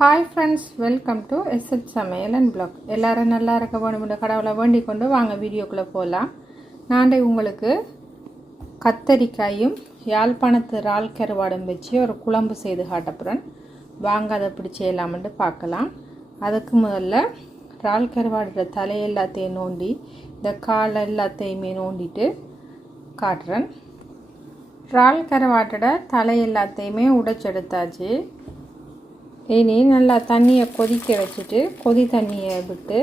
Hi friends welcome to SH சமையல் and blog எல்லோரும் நல்லா இருக்க வேணும்னு கடவுளை வேண்டிக் கொண்டு வாங்க வீடியோக்குள்ளே போகலாம் நான் உங்களுக்கு கத்தரிக்காயும் யாழ்ப்பாணத்து இறால் கருவாடும் வச்சு ஒரு குழம்பு செய்து காட்டப்புறேன். வாங்க அதை எப்படி செய்யலாம்னு பார்க்கலாம். அதுக்கு முதல்ல இறால் கருவாடுற தலை எல்லாத்தையும் நோண்டி இந்த கால் எல்லாத்தையுமே நோண்டிட்டு காட்டுறேன். இறால் கருவாட்டோட தலை எல்லாத்தையுமே உடைச்செடுத்தாச்சு இனி நல்லா தண்ணியை கொதிக்க வச்சுட்டு கொதி தண்ணியை விட்டு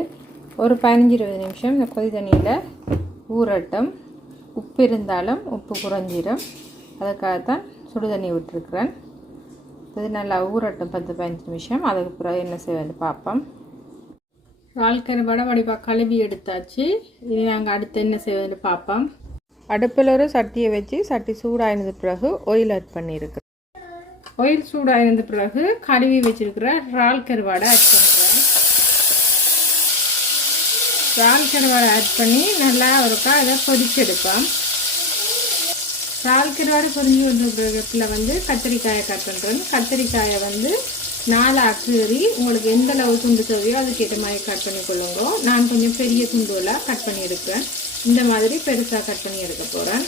ஒரு பதினஞ்சு இருபது நிமிஷம் இந்த கொதி தண்ணியில் ஊறட்டும். உப்பு இருந்தாலும் உப்பு குறைஞ்சிரும். அதுக்காகத்தான் சுடு தண்ணி விட்டுருக்குறேன். இது நல்லா ஊறட்டும் பத்து பதினஞ்சு நிமிஷம். அதுக்கு பிறகு என்ன செய்வது பார்ப்போம். வாழ்க்கை வடை வடிவாக கழுவி எடுத்தாச்சு. இனி நாங்கள் அடுத்து என்ன செய்வதுன்னு பார்ப்போம். அடுப்பில் ஒரு சட்டியை வச்சு சட்டி சூடாயினது பிறகு ஆயில் ஆட் பண்ணியிருக்கிறேன் ஆயில் சூடாயிருந்த பிறகு கழுவி வச்சிருக்கிற இறால் கருவாடை ஆட் பண்ணுறேன் இறால் கருவாடை ஆட் பண்ணி நல்லா ஒருக்கா அதை பொரிச்செடுப்போம். இறால் கருவாடை பொரிஞ்சு வந்த வந்து கத்திரிக்காயை கட் பண்ணுறேன் கத்திரிக்காயை வந்து நாலு கீறி உங்களுக்கு எந்த அளவு துண்டு தேவையோ அதுக்கேற்ற மாதிரி கட் பண்ணி கொள்ளுங்க. நான் கொஞ்சம் பெரிய துண்டுலாம் கட் பண்ணி எடுக்கிறேன் இந்த மாதிரி பெருசாக கட் பண்ணி எடுக்க போகிறேன்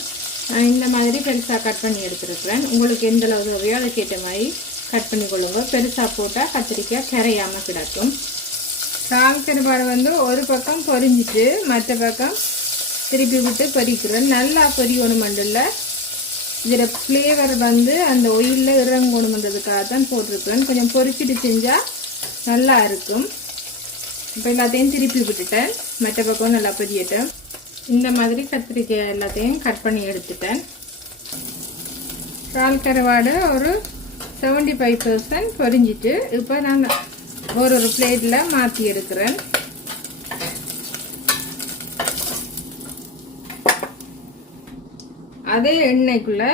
நான் இந்த மாதிரி பெருசாக கட் பண்ணி எடுத்துருக்குறேன். உங்களுக்கு எந்த அளவு தேவையோ அதுக்கேற்ற மாதிரி கட் பண்ணி கொள்ளுங்க பெருசாக போட்டால் கத்திரிக்காய் கரையாமல் கிடக்கும். கால் கருவாடு வந்து ஒரு பக்கம் பொரிஞ்சிட்டு மற்ற பக்கம் திருப்பி விட்டு பொரிக்கிறேன். நல்லா பொரியணும் மண்டில் இதில் ஃப்ளேவர் வந்து அந்த ஒயிலில் இறங்கணுமன்றதுக்காக தான் போட்டிருக்கிறேன். கொஞ்சம் பொரிச்சிட்டு செஞ்சால் நல்லா இருக்கும். இப்போ எல்லாத்தையும் திருப்பி விட்டுட்டேன். மற்ற பக்கம் நல்லா பொரியட்டேன் இந்த மாதிரி கத்திரிக்காய் எல்லாத்தையும் கட் பண்ணி எடுத்துட்டேன். கால் கருவாடு ஒரு செவன்டி ஃபைவ் பர்சன்ட் பொரிஞ்சிட்டு இப்போ நான் ஒரு ஒரு பிளேட்டில் மாற்றி எடுக்கிறேன். அதே எண்ணெய்க்குள்ளே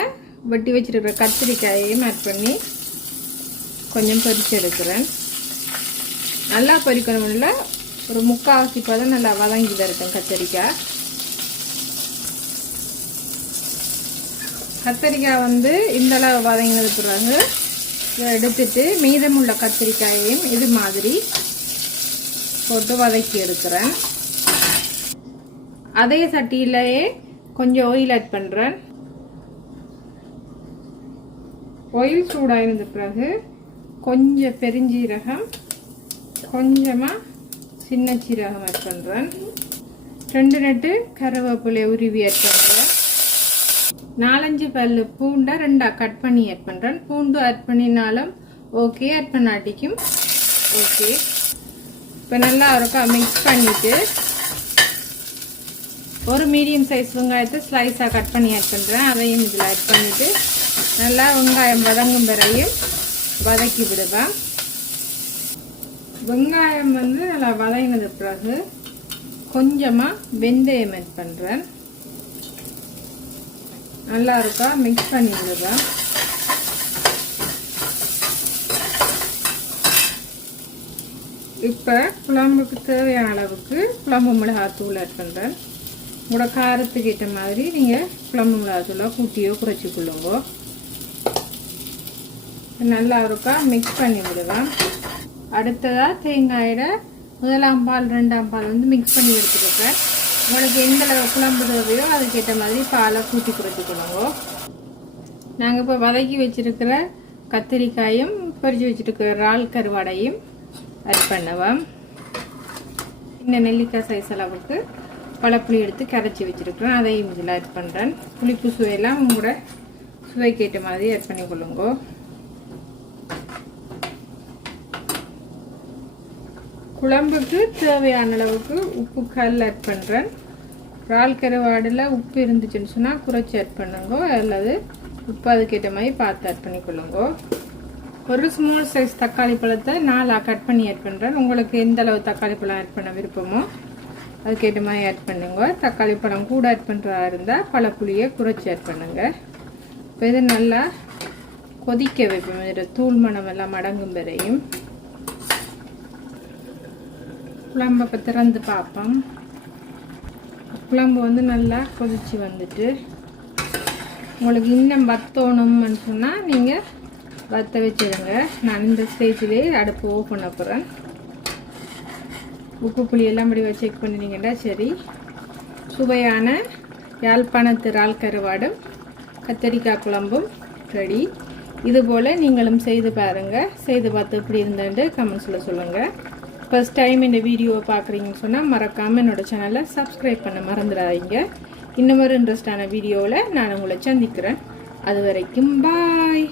வெட்டி வச்சுருக்கிற கத்திரிக்காயையும் ஆட் பண்ணி கொஞ்சம் பொரித்து எடுக்கிறேன். நல்லா பொரிக்கணும்ல. ஒரு முக்கால்வாசி பதம் நல்லா வதங்கி தான் கத்திரிக்காய். கத்திரிக்காய் வந்து இந்தளவு வதங்கினது பிறகு எடுத்துட்டு மீதமுள்ள கத்திரிக்காயையும் இது மாதிரி போட்டு வதக்கி எடுக்கிறேன். அதே சட்டியிலேயே கொஞ்சம் ஆயில் ஆட் பண்ணுறேன் ஆயில் சூடாயிருந்த பிறகு கொஞ்சம் பெருஞ்சீரகம் கொஞ்சமாக சின்ன சீரகம் ஆட் பண்ணுறேன் ரெண்டு நட்டு கருவேப்பிலை உருவி ஆட் பண்ணுறேன் நாலஞ்சு பல் பூண்டை ரெண்டாக கட் பண்ணி ஆட் பண்ணுறேன் பூண்டு ஆட் பண்ணினாலும் ஓகே ஆட் பண்ணாட்டிக்கும் ஓகே இப்போ நல்லா இருக்கா மிக்ஸ் பண்ணிவிட்டு ஒரு மீடியம் சைஸ் வெங்காயத்தை ஸ்லைஸாக கட் பண்ணி ஆட் பண்ணுறேன் அதையும் இதில் ஆட் பண்ணிவிட்டு நல்லா வெங்காயம் வதங்கும் பிறையும் வதக்கி விடுவேன் வெங்காயம் வந்து நல்லா வதங்கினது பிறகு கொஞ்சமாக வெந்தயம் ஆட் பண்ணுறேன் நல்லா இருக்கா மிக்ஸ் பண்ணி விடுவேன் இப்போ குழம்புக்கு தேவையான அளவுக்கு குழம்பு மிளகாத்தூள் ஆட் பண்ணுறேன் உங்களோட காரத்துக்கு ஏற்ற மாதிரி நீங்கள் குழம்பு மிளகாத்தூளை கூட்டியோ குறைச்சி கொள்ளுங்க நல்லா இருக்கா மிக்ஸ் பண்ணி விடுவேன் அடுத்ததாக தேங்காயோட முதலாம் பால் ரெண்டாம் பால் வந்து மிக்ஸ் பண்ணி எடுத்துருக்கேன் உங்களுக்கு எந்த அளவு குழம்பு தேவையோ அதுக்கேற்ற மாதிரி பாலை கூட்டி குறைச்சிக்கணுங்க நாங்கள் இப்போ வதக்கி வச்சிருக்கிற கத்திரிக்காயும் பொரிச்சு வச்சுருக்கிற இறால் கருவாடையும் அது பண்ணுவோம் இந்த நெல்லிக்காய் சைஸ் அளவுக்கு பழப்புளி எடுத்து கரைச்சி வச்சுருக்கிறேன் அதையும் இதில் ஆட் பண்ணுறேன் புளிப்பு சுவையெல்லாம் உங்களோட சுவைக்கேற்ற மாதிரி ஆட் பண்ணி கொள்ளுங்கோ குழம்புக்கு தேவையான அளவுக்கு உப்பு கல் ஆட் பண்ணுறேன் இறால் கருவாடில் உப்பு இருந்துச்சுன்னு சொன்னால் குறைச்சி ஆட் பண்ணுங்கோ. அல்லது உப்பு அதுக்கேற்ற மாதிரி பார்த்து ஆட் பண்ணிக்கொள்ளுங்கோ. ஒரு ஸ்மால் சைஸ் தக்காளி பழத்தை நாலாக கட் பண்ணி ஆட் பண்ணுறேன் உங்களுக்கு எந்த அளவு தக்காளி பழம் ஆட் பண்ண விருப்பமோ அதுக்கேற்ற மாதிரி ஆட் பண்ணுங்க. தக்காளி பழம் கூட ஆட் பண்ணுறதா இருந்தால் பழப்புளியை குறைச்சி ஆட் பண்ணுங்கள் இப்போ இது நல்லா கொதிக்க வைப்போம். இதில் தூள் மணம் எல்லாம் அடங்கும் வரையும். குழம்பை இப்போ திறந்து பார்ப்போம். குழம்பு வந்து நல்லா கொதிச்சு வந்துட்டு உங்களுக்கு இன்னும் வத்தோணும்னு சொன்னால் நீங்கள் வத்த வச்சுருங்க நான் இந்த ஸ்டேஜ்லேயே அடுப்பு ஓ பண்ண போகிறேன் உப்பு புளி எல்லாம் இப்படி வச்சு செக் பண்ணினீங்கன்னா சரி. சுவையான யாழ்ப்பாணத்து இறால் கருவாடும் கத்தரிக்காய் குழம்பும் ரெடி இதுபோல் நீங்களும் செய்து பாருங்கள் செய்து பார்த்து எப்படி இருந்தேன்ட்டு கமெண்ட்ஸில் சொல்லுங்கள் ஃபஸ்ட் டைம் இந்த வீடியோவை பார்க்குறீங்கன்னு சொன்னால் மறக்காமல் என்னோடய சேனலை சப்ஸ்கிரைப் பண்ண மறந்துடாதீங்க. இன்னும் ஒரு இன்ட்ரெஸ்டான வீடியோவில் நான் உங்களை சந்திக்கிறேன். அது வரைக்கும் பாய்